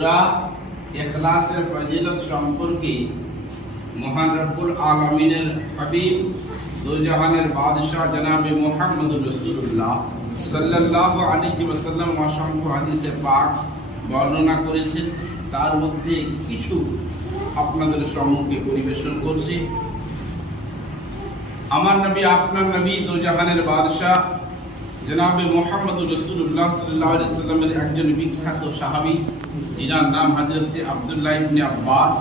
সূরা ইখলাসের ফজিলত সম্পর্কে মহান রব্বুল আলামিনের হাবিব দু জাহানের বাদশা জনাবে মুহাম্মদুর রাসূলুল্লাহ সাল্লাল্লাহু আলাইহি ওয়াসাল্লাম অসংখ্য হাদিসে পাক বর্ণনা করেছেন। তার মধ্যে কিছু আপনাদের সম্মুখে পরিবেশন করছি। আমার নবী, আপনার নবী, দু জাহানের বাদশা জনাবে মুহাম্মদুর রাসূলুল্লাহ সাল্লাল্লাহু আলাইহি ওয়াসাল্লামের একজন বিখ্যাত সাহাবী, যিনার নাম হযরত আব্দুল্লাহ ইবনে আব্বাস,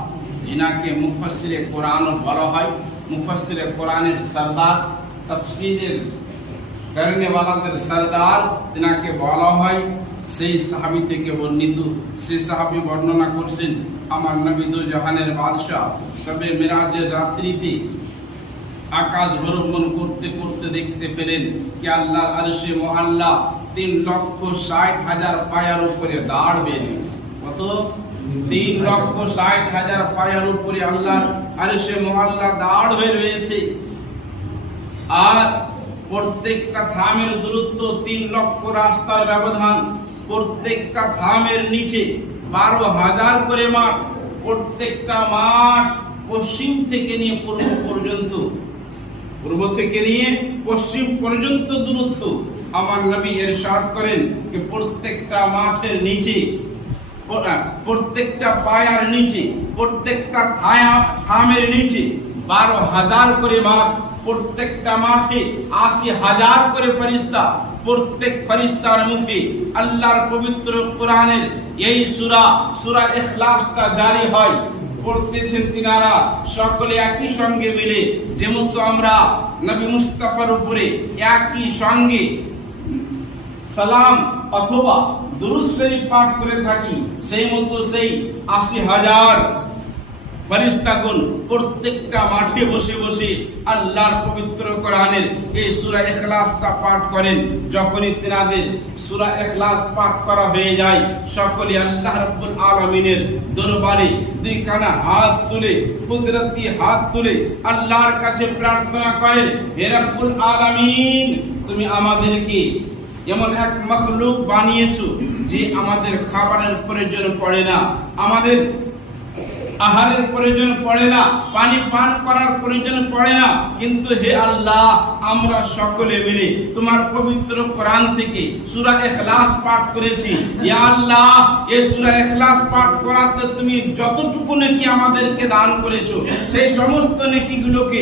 যিনাকে মুফাসসিরে কোরআনও বলা হয়। মুফাসসিরে কোরআনের সরদার, তাফসীরের করনেওয়ালাদের সরদার যিনাকে বলা হয়। সেই সাহাবী থেকে বর্ণিত, সেই সাহাবী বর্ণনা করছেন, আমার নবী দু জাহানের বাদশা শবে মিরাজের রাত্রিতে আকাশ ভ্রমণ করতে করতে দেখতে পেলেন কি আল্লাহর আরশে মুআল্লা 3,60,000 পায়ের উপরে দাঁড় বেরিয়েছে। কত? 3,60,000 পায়ের উপরে আল্লাহর আরশে মুআল্লা দাঁড় হয়ে রয়েছে। আর প্রত্যেকটা থামের দূরত্ব 3 লক্ষ রাস্তার ব্যবধান। প্রত্যেকটা থামের নিচে 12,000 করে মাঠ। প্রত্যেকটা মাঠ পশ্চিম থেকে নিয়ে পূর্ব পর্যন্ত, পূর্ব থেকে নিয়ে পশ্চিম পর্যন্ত দূরত্ব। আমার নবী ইরশাদ করেন যে প্রত্যেকটা মাঠের নিচে, প্রত্যেকটা পায়ার নিচে, প্রত্যেকটা থামের নিচে 12,000 করে মাঠ। প্রত্যেকটা মাঠে 80,000 করে ফেরেশতা। প্রত্যেক ফেরেশতার মুখে আল্লাহর পবিত্র কোরআনের এই সূরা ইখলাসটা জারি হয়। পড়তেছেন তিনারা সকলে একই সঙ্গে মিলে, যেমন আমরা নবী মুস্তাফার উপরে একই সঙ্গে সালাম অথবা দুরূদ শরীফ পাঠ করে থাকি, সেই মতো সেই 80,000 ফেরেশতাগণ প্রত্যেকটা মাঠে বসে বসে আল্লাহর পবিত্র কোরআনের এই সূরা ইখলাসটা পাঠ করেন। যখনই তিনাদের সূরা ইখলাস পাঠ করা হয়ে যায়, সকলে আল্লাহ রাব্বুল আলামিনের দরবারে দুই কানা হাত তুলে, কুদরতি হাত তুলে আল্লাহর কাছে প্রার্থনা করেন, হে রাব্বুল আলামিন, তুমি আমাদেরকে এমন এক মাখলুক বানিয়েছো যে আমাদের খাবারের প্রয়োজন পড়ে না, আমাদের আহারের প্রয়োজন পড়ে না, পানি পান করার প্রয়োজন পড়ে না, কিন্তু হে আল্লাহ, আমরা সকলে মিলে তোমার পবিত্র কোরআন থেকে সূরা ইখলাস পাঠ করেছি। ইয়া আল্লাহ, এই সূরা ইখলাস পাঠ করাতে তুমি যতটুকু নেকি আমাদেরকে দান করেছো, সেই সমস্ত নেকিগুলোকে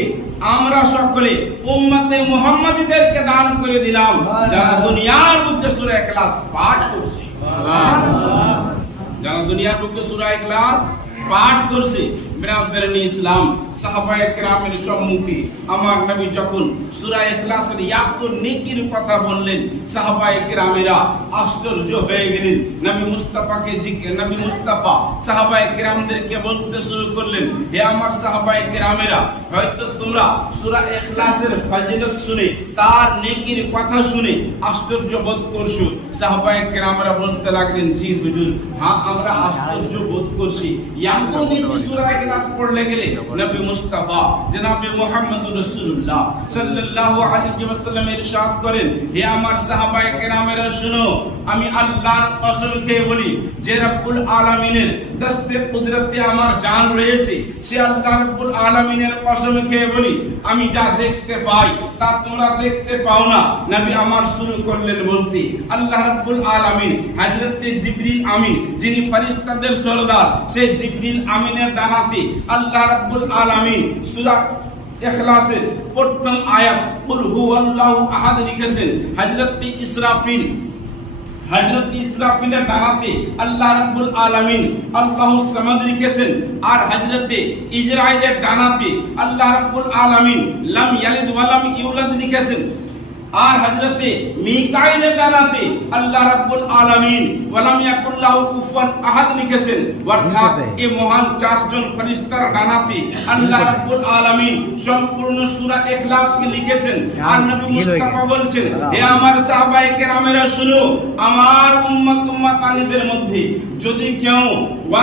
আমরা সকলে উম্মতে মুহাম্মাদীদেরকে দান করে দিলাম, যারা দুনিয়ার বুকে সূরা ইখলাস পাঠ করছে। সুবহানাল্লাহ। যারা দুনিয়ার বুকে সূরা ইখলাস পাঠ করছে। বিরাদরানি ইসলাম, সাহাবায়ে কেরামের সম্মুখে আমার নবী যখন সূরা ইখলাসের এত নেকির কথা বললেন, সাহাবায়ে কেরামেরা আশ্চর্য হয়ে গেলেন। নবী মুস্তাফা সাহাবায়ে কেরামদেরকে বলতে শুরু করলেন, হে আমার সাহাবায়ে কেরামেরা, হয়তো তোমরা সূরা ইখলাসের ফজিলত শুনে, তার নেকির কথা শুনে আশ্চর্য বোধ করছো। সাহাবায়ে কেরামেরা বলতে লাগলেন, জি হুজুর, হ্যাঁ আমরা আশ্চর্য বোধ করছি। এত নেকি সূরা ইখলাস পড়লে গেলে নবী মুস্তাফা জনাবে মুহাম্মদুর রাসূলুল্লাহ সাল্লাল্লাহু আলাইহি ওয়াসাল্লাম ইরশাদ করেন, হে আমার সাহাবায়ে কেরামেরা শুনো, আমি আল্লাহর কসম খেয়ে বলি, যে রব্বুল আলামিনের দস্তে কুদরতে আমার জান রয়েছে, সে আল্লাহ রব্বুল আলামিনের কসম খেয়ে বলি, আমি যা দেখতে পাই তা তোমরা দেখতে পাও না। নবী আমার শুরু করলেন বলতে, আল্লাহ রব্বুল আলামিন হযরত জিবরিল আমিন, যিনি ফেরেশতাদের সরদার, সেই জিবরিল আমিনের ডানাতে আল্লাহ রাব্বুল আলামিন সূরা ইখলাসের প্রথম আয়াত কুল হুয়াল্লাহু আহাদ লিখেছেন। হযরত ইসরাফিলের ডানাতে আল্লাহ রাব্বুল আলামিন আল্লাহুস সামাদ লিখেছেন। আর হযরত ইজরাইলের ডানাতে আল্লাহ রাব্বুল আলামিন লাম ইয়ালিদ ওয়া লাম ইউলাদ লিখেছেন। আর হযরতে মিকাইলের ডানাতে আল্লাহ রাব্বুল আলামিন ওয়া লাম ইয়াকুল লাহু কুফুয়ান আহাদ লিখেছেন। অর্থাৎ এই মহান চারজন ফেরেশতার ডানাতে আল্লাহ রাব্বুল আলামিন সম্পূর্ণ সূরা ইখলাসকে লিখেছেন। আর নবী মুস্তাফা বলছেন, হে আমার সাহাবায়ে কেরামেরা শুনো, আমার উম্মতানিদের মধ্যে যদি কেউ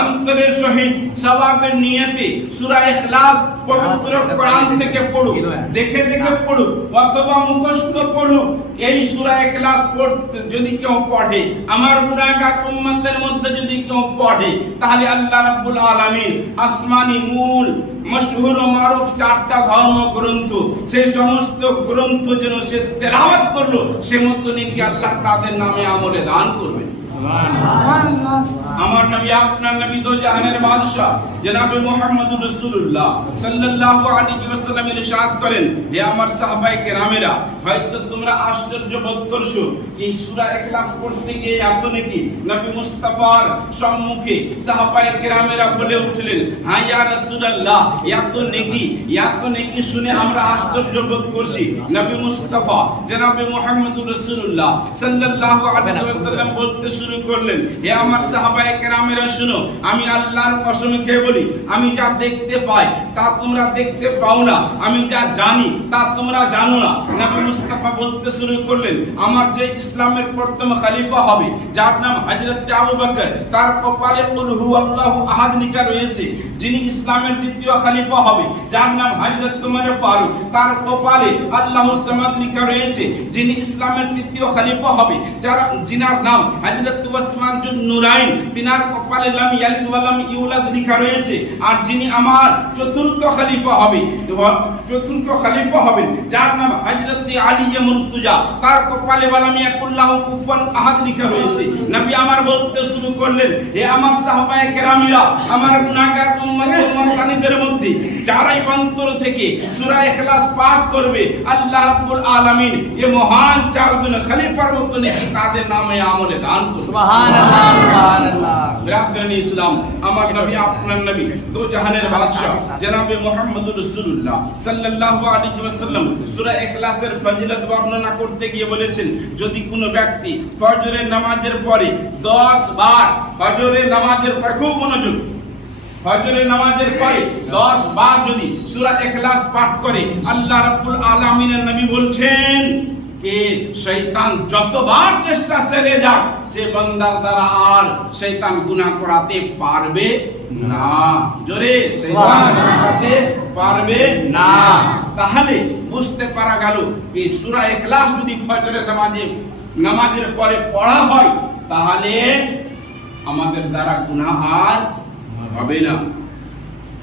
অন্তরের সহিত সওয়াবের নিয়তে সূরা ইখলাস পবিত্র কোরআন থেকে পড়ুক, দেখে দেখে পড়ুক অথবা মুখস্থ পড়ুক, এই সূরা ইখলাস পড়তে যদি কেউ পড়ে, আমার গুনাহগার উম্মতের মধ্যে যদি কেউ পড়ে, তাহলে আল্লাহ রাব্বুল আলামিন আসমানি মূল মশহুর ও মারুফ 4টা ধর্মগ্রন্থ, সেই সমস্ত গ্রন্থ যেন সে তেলাওয়াত করলো, সে মতো নেকি আল্লাহ তাদের নামে আমলে দান করবেন। আমার নবী আপনার নবী দো জাহানের বাদশা জনাবে মুহাম্মদুর রাসূলুল্লাহ সাল্লাল্লাহু আলাইহি ওয়াসাল্লাম ইরশাদ করেন, হে আমার সাহাবায়ে কেরামেরা, হয়তো তোমরা আশ্চর্য বোধ করছো এই সূরা ইখলাস পড়তে গিয়ে এত নাকি নবী মুস্তাফার সম্মুখে সাহাবায়ে কেরামেরা বলে উঠলেন, হ্যাঁ ইয়া রাসূলুল্লাহ, এত নেকি শুনে আমরা আশ্চর্য বোধ করছি। নবী মুস্তাফা জনাবে মুহাম্মদুর রাসূলুল্লাহ সাল্লাল্লাহু আলাইহি ওয়াসাল্লাম বলতে শুরু করলেন, হে আমার সাহাবায়ে কেরামেরা শুনো, আমি আল্লাহর কসম খেয়ে বলি, আমি যা দেখতে পাই তা তোমরা দেখতে পাও না, আমি যা জানি তা তোমরা জানো না। নবী মুস্তাফা বলতে শুরু করলেন, আমার যে ইসলামের প্রথম খলিফা হবে, যার নাম হযরত আবু বকর, তার কপালে কুল হুয়াল্লাহু আহাদ লেখা রয়েছে। যিনি ইসলামের দ্বিতীয় খলিফা হবে, যার নাম হযরত উমর ফারুক, তার কপালে আল্লাহুস সামাদ লেখা রয়েছে। যিনি ইসলামের তৃতীয় খলিফা হবে, যিনার নাম হযরত উসমান জুন নুরাইন, তিনার কপালে লাম ইয়ালিদ ওয়া লাম ইউলাদ লেখা রয়েছে। আর যিনি আমার চতুর্থ খলিফা হবেন, যার নাম হযরত আলী মুর্তজা, তার কপালে ওয়া লাম ইয়াকুল্লাহু কুফুয়ান আহাদ লেখা রয়েছে। নবী আমার বলতে শুরু করলেন, হে আমার সাহাবায়ে কেরামেরা, আমার গুনাহগার উম্মতের মধ্যে যারাই অন্তর থেকে সূরা ইখলাস পাঠ করবে, আল্লাহ রাব্বুল আলামিন এই মহান চারজন খলিফার মতো নাকি তাদের নামে আমলে দান করবে। সুবহানাল্লাহ, সুবহানাল্লাহ। বিরাদরান ইসলাম, আমার নবী আপনার নবী দো জাহানের বাদশা জনাবে মুহাম্মদুর রাসূলুল্লাহ সাল্লাল্লাহু আলাইহি ওয়াসাল্লাম সূরা ইখলাসের ফজিলত বর্ণনা করতে গিয়ে বলেছেন, যদি কোনো ব্যক্তি ফজরের নামাজের পরে 10 বার, ফজরের নামাজের পরে খুব মনোযোগ, ফজরের নামাজের পরে 10 বার যদি সূরা ইখলাস পাঠ করে, আল্লাহ রাব্বুল আলামিনের নবী বলছেন যে শয়তান যতবার চেষ্টা চালিয়ে যাক, সে বান্দার দ্বারা আর শয়তান গুনাহ করাতে পারবে না। জোরে, শয়তান করাতে পারবে না। তাহলে বুঝতে পারা গেল যে সূরা ইখলাস যদি ফজরের নামাজের পরে পড়া হয়, তাহলে আমাদের দ্বারা গুনাহ আর হবে না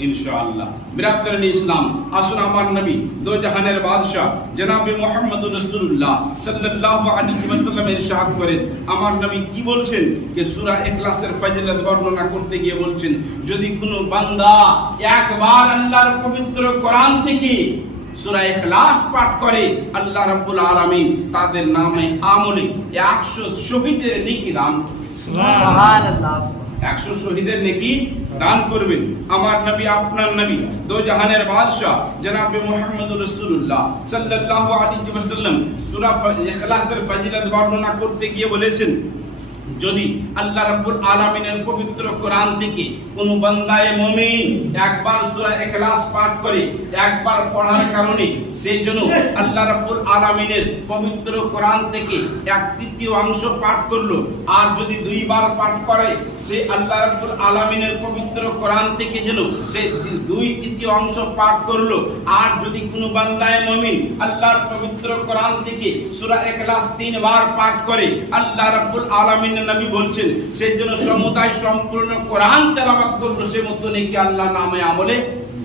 ইনশাআল্লাহ। বিরাদরান ইসলাম, আসুন আমার নবী দো জাহানের বাদশা জনাবে মুহাম্মদুর রাসূলুল্লাহ সাল্লাল্লাহু আলাইহি ওয়াসাল্লাম ইরশাদ করেন, আমার নবী কি বলছেন যে সূরা ইখলাসের ফজিলত বর্ণনা করতে গিয়ে বলছেন, যদি কোনো বান্দা একবার আল্লাহর পবিত্র কোরআন থেকে সূরা ইখলাস পাঠ করে, আল্লাহ রাব্বুল আলামিন তাদের নামে আমলে 100 শহীদের নেকি দান করবেন। সুবহানাল্লাহ, 100 শহীদের নেকি দান করবেন। আমার নবী আপনার নবী দো জাহানের বাদশা জনাবে মুহাম্মদুর রাসূলুল্লাহ সাল্লাল্লাহু আলাইহি ওয়াসাল্লাম সূরা ইখলাসের ফজিলত বর্ণনা করতে গিয়ে বলেছেন, যদি আল্লাহ রাব্বুল আলামিনের পবিত্র কোরআন থেকে কোন বান্দায়ে মুমিন একবার সূরা ইখলাস পাঠ করে, একবার পড়ার কারণে সেই জন্য আল্লাহ রাব্বুল আলামিনের পবিত্র কোরআন থেকে 1/3 অংশ পাঠ করলো, আর যদি 2 বার পাঠ করে, সে আল্লাহ রাব্বুল আলামিনের পবিত্র কোরআন থেকে যেন সে 2/3 অংশ পাঠ করলো। আর যদি কোনো বান্দায়ে মুমিন আল্লাহর পবিত্র কোরআন থেকে সূরা ইখলাস 3 বার পাঠ করে, আল্লাহ রাব্বুল আলামিন নবী বলছেন সেই জন্য সমুদায় সম্পূর্ণ কোরআন তেলাওয়াত করবে, সে মতো নাকি আল্লাহ নামে আমলে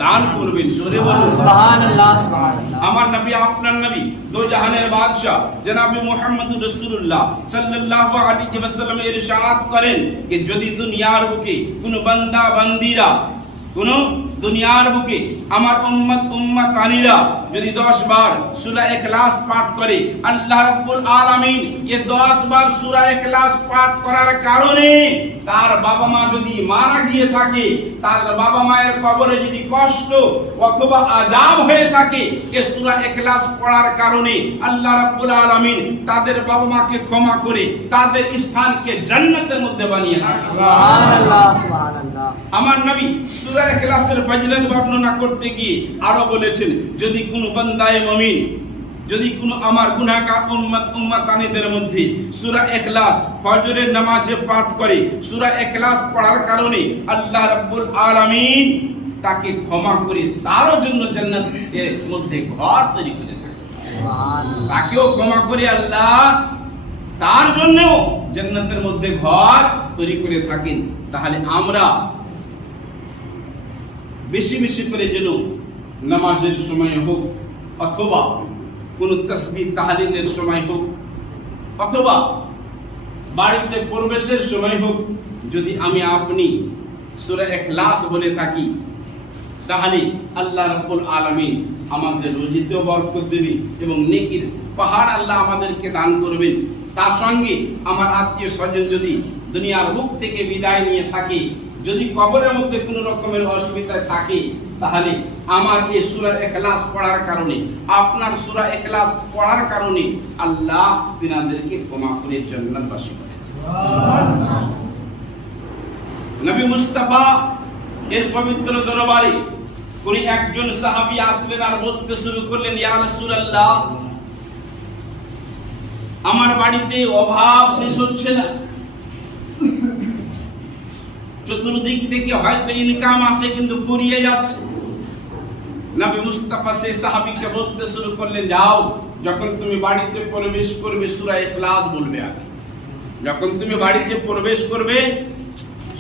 দান করবেন। জোরে বলুন সুবহানাল্লাহ, সুবহানাল্লাহ। আমার নবী আপনার নবী দো জাহানের বাদশা জনাবে মুহাম্মদুর রাসূলুল্লাহ সাল্লাল্লাহু আলাইহি ওয়াসাল্লাম ইরশাদ করেন যে যদি দুনিয়ার বুকে কোনো বান্দা বান্দীরা, কোন দুনিয়ার বুকে আমার উম্মতানিরা যদি 10 বার সূরা ইখলাস পাঠ করে, আল্লাহ রাব্বুল আলামিন এই 10 বার সূরা ইখলাস পাঠ করার কারণে তার বাবা মা যদি মারা গিয়ে থাকে, তার বাবা মায়ের কবরে যদি কষ্ট অথবা আযাব হয়ে থাকে, এই সূরা ইখলাস পড়ার কারণে আল্লাহ রাব্বুল আলামিন তাদের বাবা মাকে ক্ষমা করে তাদের স্থানকে জান্নাতের মধ্যে বানিয়ে দেন। সুবহানাল্লাহ, সুবহানাল্লাহ। আমার নবী সূরা ইখলাসের ফজিলত বর্ণনা করতে গিয়ে আরো বলেছেন, যদি কোনো বান্দায়ে মুমিন যদি কোনো আমার গুনাহগার উম্মতানিদের মধ্যে সূরা ইখলাস ফজরের নামাজে পাঠ করে, সূরা ইখলাস পড়ার কারণে আল্লাহ রাব্বুল আলামিন তাকে ক্ষমা করে তার জন্য জান্নাতের মধ্যে ঘর তৈরি করে দেন। তাকেও ক্ষমা করে আল্লাহ তার জন্য জান্নাতের মধ্যে ঘর তৈরি করে থাকেন। তাহলে আমরা বেশি বেশি করে যেন নামাজের সময় হোক অথবা কোন তাসবিহ তাহলিলের সময় হোক অথবা বাড়িতে প্রবেশের সময় হোক, যদি আমি আপনি সূরা ইখলাস বলে থাকি তাহলে আল্লাহ রাব্বুল আলামিন আমাদের রুজিতেও বরকত দিবে এবং নেকির পাহাড় আল্লাহ আমাদেরকে দান করবেন। তার সঙ্গে আমার আত্মীয় স্বজন যদি দুনিয়ার মুখ থেকে বিদায় নিয়ে থাকে, যদি কবরের মধ্যে কোনো রকমের অসুবিধা থাকে, তাহলে আমার এই সূরা ইখলাস পড়ার কারণে, আপনার সূরা ইখলাস পড়ার কারণে আল্লাহ তিনাদেরকে ক্ষমা করে জান্নাতবাসী করে। সুবহানাল্লাহ। নবী মুস্তাফা এর পবিত্র দরবারে কোন একজন সাহাবী আসলেন আর বলতে শুরু করলেন, ইয়া রাসূলুল্লাহ, আমার বাড়িতে অভাব শেষ হচ্ছে না, চতুর্দিক থেকে হয়তো ইনকাম আসে কিন্তু ফুরিয়ে যাচ্ছে। নবী মুস্তাফা সেই সাহাবীকে বলতে শুরু করলেন, যাও, যখন তুমি বাড়িতে প্রবেশ করবে সূরা ইখলাস বলবে আগে। যখন তুমি বাড়িতে প্রবেশ করবে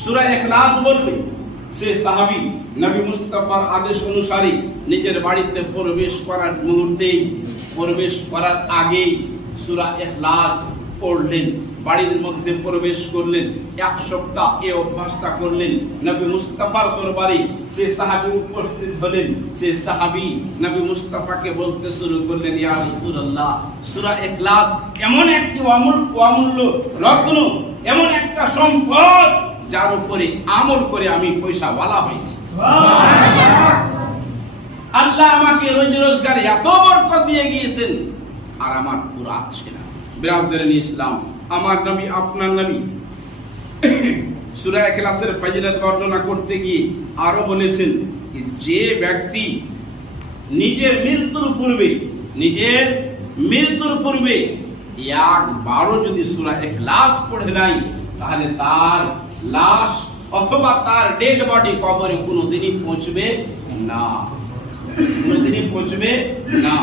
সূরা ইখলাস বলবে। সেই সাহাবী নবী মুস্তাফার আদেশ অনুসারে নিজের বাড়িতে প্রবেশ করার মুহূর্তেই, প্রবেশ করার আগেই সূরা ইখলাস পড়লেন। বাড়ির মধ্যে প্রবেশ করলেন, এক সপ্তাহ এই অভ্যাসটা করলেন। নবী মুস্তাফার দরবারে সে সাহাবী উপস্থিত হলেন। সে সাহাবী নবী মুস্তাফাকে বলতে শুরু করলেন, ইয়া রাসূলুল্লাহ, সূরা ইখলাস এমন একটি অমূল্য রত্ন, এমন একটা সম্পদ যার উপরে আমল করে আমি পয়সাওয়ালা হই। সুবহানাল্লাহ। আল্লাহ আমাকে রোজি রোজগারে এত বরকত দিয়ে গিয়েছেন আর আমার পুরাচ্ছে না। বিরাদরান ইসলাম, আমার নবী আপনার নবী সূরা ইখলাসের ফজিলত বর্ণনা করতে গিয়ে আরো বলেছেন যে ব্যক্তি নিজের মৃত্যুর পূর্বে একবারও যদি সূরা ইখলাস পড়ে নাই, তাহলে তার লাশ অথবা তার ডেড বডি কবরে কোনোদিনই পৌঁছবে না, কোনোদিনই পৌঁছবে না।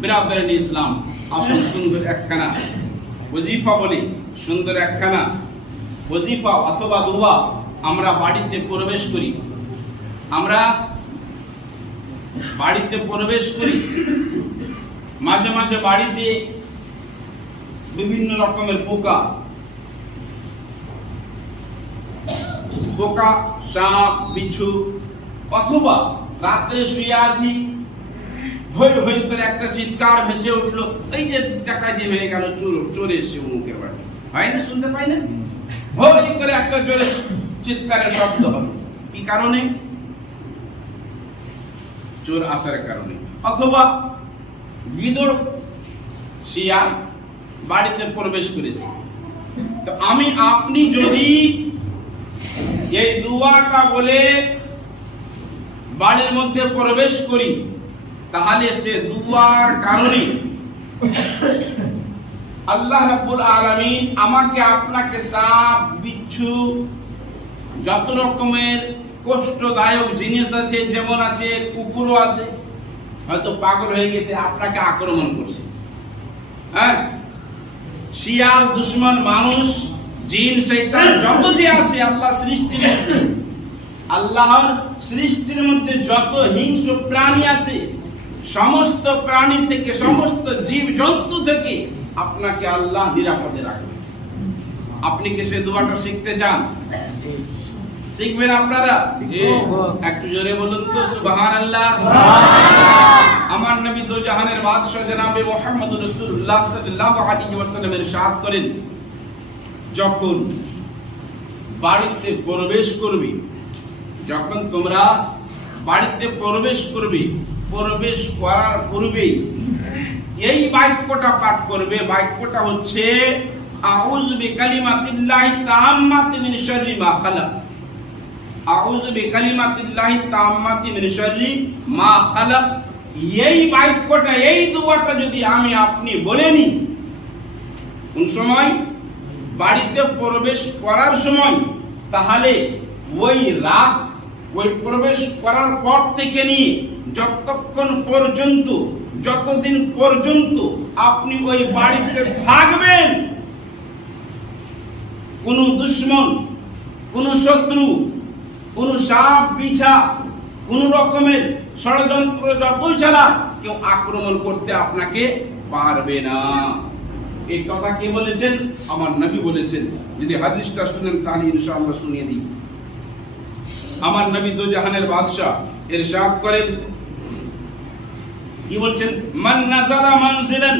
বিরাদরান ইসলাম, আসুন সুন্দর একখানা ওজিফা বলি, সুন্দর একখানা ওজিফা অথবা দোয়া আমরা বাড়িতে প্রবেশ করি। আমরা বাড়িতে প্রবেশ করি, মাঝে মাঝে বাড়িতে বিভিন্ন রকমের পোকা, সাপ, বিচ্ছু, অথবা রাতে শুয়ে আছি, ভয় ভয় করে একটা চিৎকার ভেসে উঠলো, এই যে ডাকাতি হয়ে গেল, চোর এসে মুখের বাড়ি, হয় না, শুনতে পাই না, ভয় করে একটা জোরে চিৎকারের শব্দ হলো। কি কারণে? চোর আসার কারণে। অথবা গিদড়, শিয়াল বাড়িতে প্রবেশ করেছে। তো আমি আপনি যদি এই দুয়াটা বলে বাড়ির মধ্যে প্রবেশ করি, তাহলে সে দুয়ার কারণে আল্লাহ রাব্বুল আলামিন আমাকে আপনাকে সাপ, বিচ্ছু, যত রকমের কষ্টদায়ক জিনিস আছে, যেমন আছে কুকুরও আছে, হয়তো পাগল হয়ে গেছে, আপনাকে আক্রমণ করছে, হ্যাঁ, শিয়াল, দুশমন, মানুষ, জিন, শয়তান, যত যে আছে আল্লাহর সৃষ্টির মধ্যে যত হিংস্র প্রাণী আছে, সমস্ত প্রাণী থেকে, সমস্ত জীব জন্তু থেকে আপনাকে আল্লাহ নিরাপদে রাখবে। আপনি কি সে দোয়াটা শিখতে চান? শিখবেন আপনারা? একটু জোরে বলুন তো সুবহানাল্লাহ। আমার নবী দো জাহানের বাদশা জনাবে মুহাম্মদুর রাসূলুল্লাহ সাল্লাল্লাহু আলাইহি ওয়াসাল্লাম ইরশাদ করেন, যখন বাড়িতে প্রবেশ করবে, যখন তোমরা বাড়িতে প্রবেশ করবে, প্রবেশ করার পূর্বে এই বাক্যটা পাঠ করবে। বাক্যটা হচ্ছে আউযু বিকালিমাতিল্লাহি তাম্মাতি মিন শাররি মা খালাক। আউযু বিকালিমাতিল্লাহি তাম্মাতি মিন শাররি মা খালাক এই বাক্যটা, এই দোয়াটা যদি আমি আপনি বলেনি, কোন সময়? বাড়িতে প্রবেশ করার সময়, তাহলে ওই রাত, ওই প্রবেশ করার পর থেকে নিয়ে যতক্ষণ পর্যন্ত, যতদিন পর্যন্ত আপনি ওই বাড়িতে থাকবেন, কোন দুশমন, কোন শত্রু, কোন সাপ বিছা, কোন রকমের ষড়যন্ত্র যতই চালা, কেউ আক্রমণ করতে আপনাকে পারবে না। এই কথা কে বলেছেন? আমার নবী বলেছেন। যদি হাদিসটা শুনেন তাহলে ইনশাআল্লাহ শুনিয়ে দিই। আমার নবী দো জাহানের বাদশা ইরশাদ করেন, কি বলছেন? মান নাযালা মানজিলান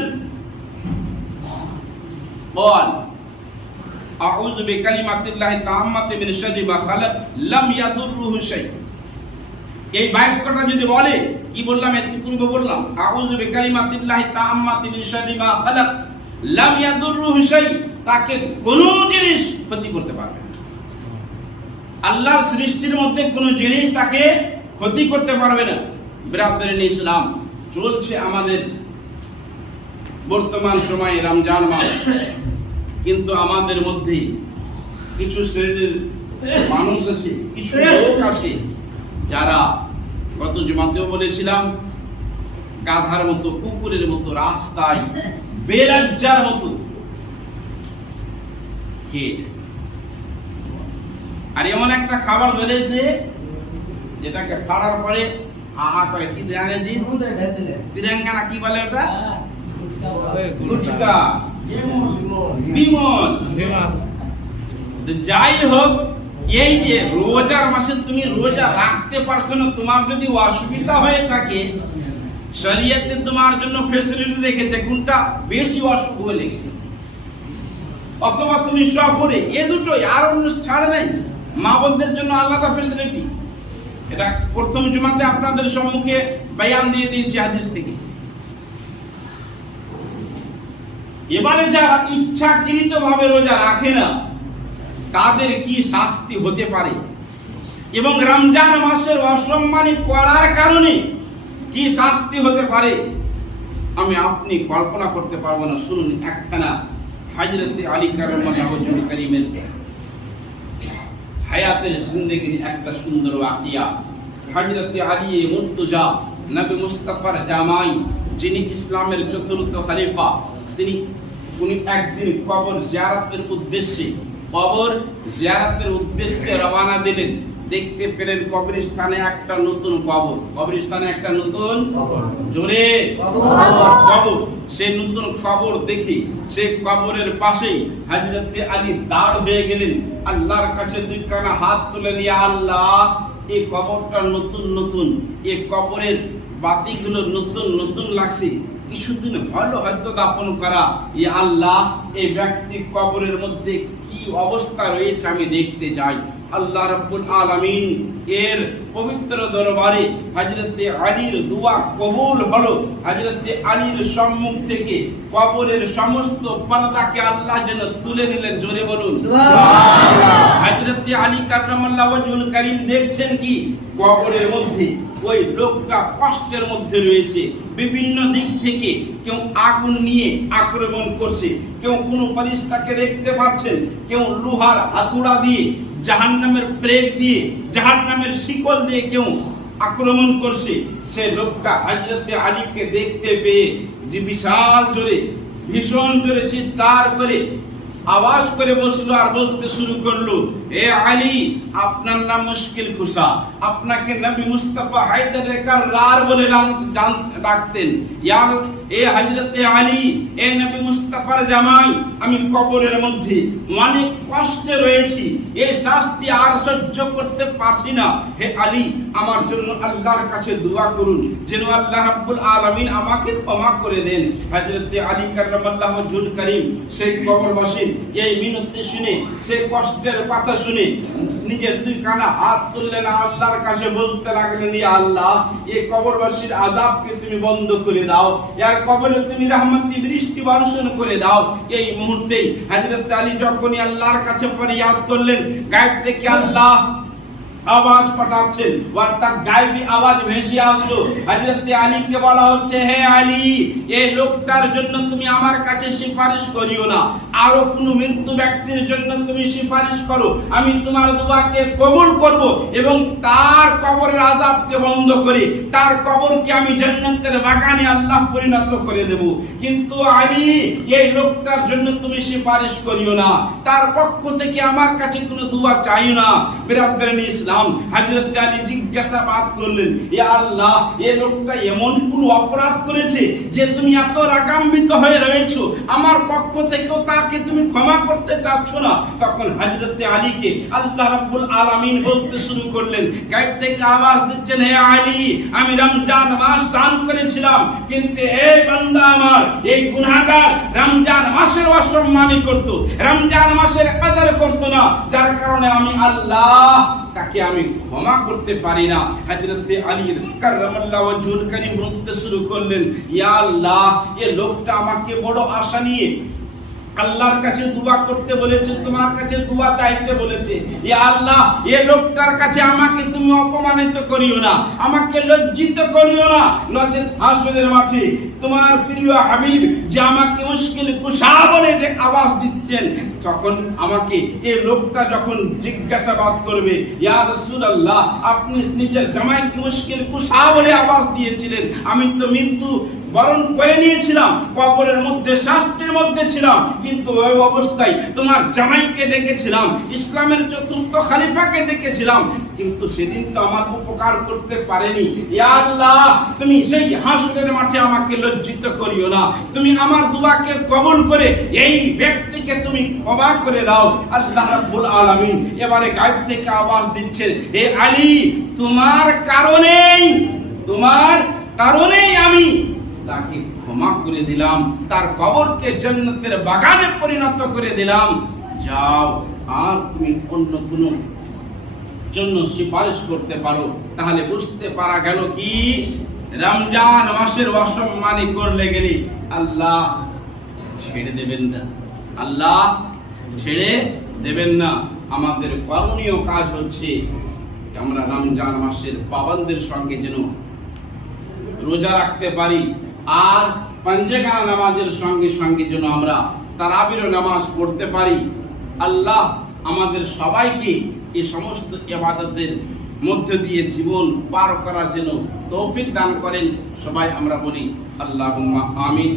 ক্বাল আউযু বিকালিমাতিল্লাহি তাম্মাতি মিন শাররি মা খালাক লাম ইয়াদুররুহু শাই। এই বাক্যটা যদি বলে, কি বললাম একটু পূর্বে বললাম, আউযু বিকালিমাতিল্লাহি তাম্মাতি মিন শাররি মা খালাক লাম ইয়াদুররুহু শাই, তাকে কোনো জিনিস ক্ষতি করতে পারবে না। আল্লাহর সৃষ্টির মধ্যে কোনো জিনিস তাকে ক্ষতি করতে পারবে না। বিরাদরিন ইসলাম, চলছে আমাদের বর্তমান সময়ে রমজান মাস, কিন্তু আমাদের মধ্যে কিছু শ্রেণীর মানুষ আছে, কিছু লোক আছে, যারা গত জুমাতেও বলেছিলাম, গাধার মতো, কুকুরের মতো রাস্তায় বেলজ্জার মতো আর এমন একটা খাবার বেরিয়েছে যেটাকে ফাড়ার পরে আহা করে, কি জানে জি, তিরঙ্গানা কি বলে ওটা? গুটকা, বিমল। যাই হোক, এই যে রোজার মাসে তুমি রোজা রাখতে পারছো না, তোমার যদি অসুবিধা হয়ে থাকে, শরীয়তে তোমার জন্য ফেসিলিটি রেখেছে, কোনটা বেশি অসুখ হয়ে লেগেছে, অথবা তুমি সফরে, এ দুটোই, আর অন্য ছাড় নাই। মা বোনদের জন্য আলাদা ফেসিলিটি। এটা প্রথম জুমাতে আপনাদের সম্মুখে বয়ান দিয়ে দিয়েছি হাদিস থেকে। এবারে যারা ইচ্ছাকৃত ভাবে রোজা রাখে না, তাদের কি শাস্তি হতে পারে, এবং রমজান মাসের অসম্মানী করার কারণে কি শাস্তি হতে পারে, আমি আপনি কল্পনা করতে পারবো না। শুনুন একখানা হযরতে আলী কারামাল্লাহু ওয়াজহুল কারীমের হায়াতের জিন্দেগির একটা সুন্দর ওয়াকিয়া। হযরতে আলী মুর্তজা, নবী মুস্তাফার জামাই, যিনি ইসলামের চতুর্থ খলিফা, উনি একদিন কবর জিয়ারতের উদ্দেশ্যে রওনা দিলেন। দেখতে পেলেন কবরস্থানে একটা নতুন কবর, জোরে কবর। সেই নতুন কবর দেখে সেই কবরের পাশেই হযরতে আলী দাঁড় হয়ে গেলেন, আল্লাহর কাছে দুইখানা হাত তুলে নিয়ে, আল্লাহ, এই কবরটা নতুন, এই কবরের বাতিগুলো নতুন লাগছে, কিছুদিন হলো হয়তো দাফন করা, এই আল্লাহ, এই ব্যক্তি কবরের মধ্যে কি অবস্থা রয়েছে আমি দেখতে চাই। আল্লাহ রাব্বুল আলামিন এর পবিত্র দরবারে হযরতে আলীর দোয়া কবুল হলো। হযরতে আলীর সম্মুখ থেকে কবরের সমস্ত পর্দাকে আল্লাহ যেন তুলে নিলেন, জোরে বলুন সুবহানাল্লাহ। হযরতে আলী কারামাল্লাহু ওয়াজহুল কারীম দেখছেন কি, কবরের মধ্যে ওই লোকটা কষ্টের মধ্যে রয়েছে, বিভিন্ন দিক থেকে কেউ আগুন নিয়ে আক্রমণ করছে, কেউ কোনো ফেরেশতাকে দেখতে পাচ্ছেন, কেউ লোহার হাতুড়া দিয়ে, জাহান্নামের প্রেগ দিয়ে, জাহান্নামের শিকল দিয়ে কেউ আক্রমণ করছে। সে লোকটা হযরতে আলীকে দেখতে পেয়ে যে বিশাল জোরে, ভীষণ জোরে চিৎকার করে আওয়াজ করে বসলো আর বলতে শুরু করলো, এ আলী, আপনার নাম মুশকিল কুশা, আপনাকে নবী মুস্তাফা হায়দারে কাররার বলে ডাকতেন। এ হযরতে আলী, এ নবী মুস্তাফার জামাই, আমি কবরের মধ্যে অনেক কষ্টে রয়েছি, এই শাস্তি আর সহ্য করতে পারছি না। হে আলী, আমার জন্য আল্লাহর কাছে দোয়া করুন, যেন আল্লাহ রাব্বুল আলামিন আমাকে ক্ষমা করে দেন। হযরতে আলী কারামাল্লাহু ওয়াজহুল কারীম সেই কবরবাসীর এই মিনতি শুনে, সেই কষ্টের কথা শুনে নিজের দুই কানা হাত তুললেন, আল্লাহর কাছে বলতে লাগলেন, ইয়া আল্লাহ, এই কবরবাসীর আযাবকে তুমি বন্ধ করে দাও, এর কবরে তুমি রহমতি বৃষ্টি বর্ষণ করে দাও। এই মুহূর্তেই হযরত আলী যখনই আল্লাহর কাছে ফরিয়াদ করলেন, গায়েব থেকে আল্লাহ আওয়াজ পাঠাচ্ছেন, অর্থাৎ গায়েবী আওয়াজ ভেসে আসলো। হযরত আলীকে বলা হচ্ছে, হে আলী, এই লোকটার জন্য তুমি আমার কাছে সুপারিশ করিও না, আরো কোন মৃত্যু ব্যক্তির জন্য তুমি সুপারিশ করো, আমি তোমার দোয়াকে কবুল করব এবং তার কবরের আযাবকে বন্ধ করে তার কবরকে আমি জান্নাতের বাগানে আল্লাহ পরিণত করে দেব। কিন্তু আলী, এই লোকটার জন্য তুমি সুপারিশ করিও না, তার পক্ষ থেকে আমার কাছে কোনো দোয়া চাইও না। বিরাদরান ইসলাম, হযরত আলী জিজ্ঞাসাবাদ করলেন, ইয়া আল্লাহ, এই লোকটা এমন কোন অপরাধ করেছে যে তুমি এত রাগান্বিত হয়ে রয়েছো, আমার পক্ষ থেকেও তাকে তুমি ক্ষমা করতে চাচ্ছ না? তখন হযরত আলীকে আল্লাহ রাব্বুল আলামিন বলতে শুরু করলেন, গায়েব থেকে আওয়াজ দিচ্ছেন, হে আলী, আমি রমজান মাস দান করেছিলাম, কিন্তু এই বান্দা আমার, এই গুনাহগার রমজান মাসের অসম্মানই করত, রমজান মাসের কদর করত না, যার কারণে আমি আল্লাহ তাকে আমি ক্ষমা করতে পারি না। হযরত আলী কাররামাল্লাহু ওয়াজহুল কারীম বলতে শুরু করলেন, ইয়া আল্লাহ, এই লোকটা আমাকে বড় আশা নিয়ে আল্লাহর কাছে দোয়া করতে বলেছে, তোমার কাছে দোয়া চাইতে বলেছে। ইয়া আল্লাহ, এই লোকটার কাছে আমাকে তুমি অপমানিত করিও না, আমাকে লজ্জিত করিও না, নচেত হাসরের মাঠে তোমার প্রিয় হাবিব যে আমাকে মুশকিল কুশা বলে আওয়াজ দিচ্ছেন, তখন আমাকে এই লোকটা যখন জিজ্ঞাসাবাদ করবে, ইয়া রাসূলুল্লাহ, আপনি নিজের জামাইকে মুশকিল কুশা বলে আওয়াজ দিয়েছিলেন, আমি তো মৃত্যু বরণ করে নিয়েছিলাম, কবরের মধ্যে শাস্তির মধ্যে ছিলাম, কিন্তু ওই অবস্থায় তোমার জামাইকে ডেকেছিলাম, ইসলামের চতুর্থ খলিফাকে ডেকেছিলাম, কিন্তু সেদিন তো আমার উপকার করতে পারেনি। ইয়া আল্লাহ, তুমি সেই হাসরের মাঠে আমাকে লজ্জিত করিও না, তুমি আমার দোয়াকে কবুল করে এই ব্যক্তিকে তুমি ক্ষমা করে দাও। আল্লাহ রাব্বুল আলামিন এবারে গায়েব থেকে আওয়াজ দিচ্ছে, হে আলী, তোমার কারণেই আমি তাকে ক্ষমা করে দিলাম, তার কবরকে জান্নাতের বাগানে পরিণত করে দিলাম, যাও আর তুমি অন্য কোনো জন্য সুপারিশ করতে পারো। তাহলে বুঝতে পারা গেল কি, রমজান মাসের অসম্মানী করলে গেলে আল্লাহ ছেড়ে দেবেন না, আল্লাহ ছেড়ে দেবেন না। আমাদের করণীয় কাজ হচ্ছে আমরা রমজান মাসের পাবন্দের সঙ্গে যেন রোজা রাখতে পারি, আর পাঞ্জেগানা নামাজের সঙ্গে সঙ্গে যেন আমরা তারাবির নামাজ পড়তে পারি। আল্লাহ আমাদের সবাইকে এই সমস্ত ইবাদতের মধ্যে দিয়ে জীবন পার করার জন্য তৌফিক দান করেন। সবাই আমরা বলি আল্লাহুম্মা আমিন।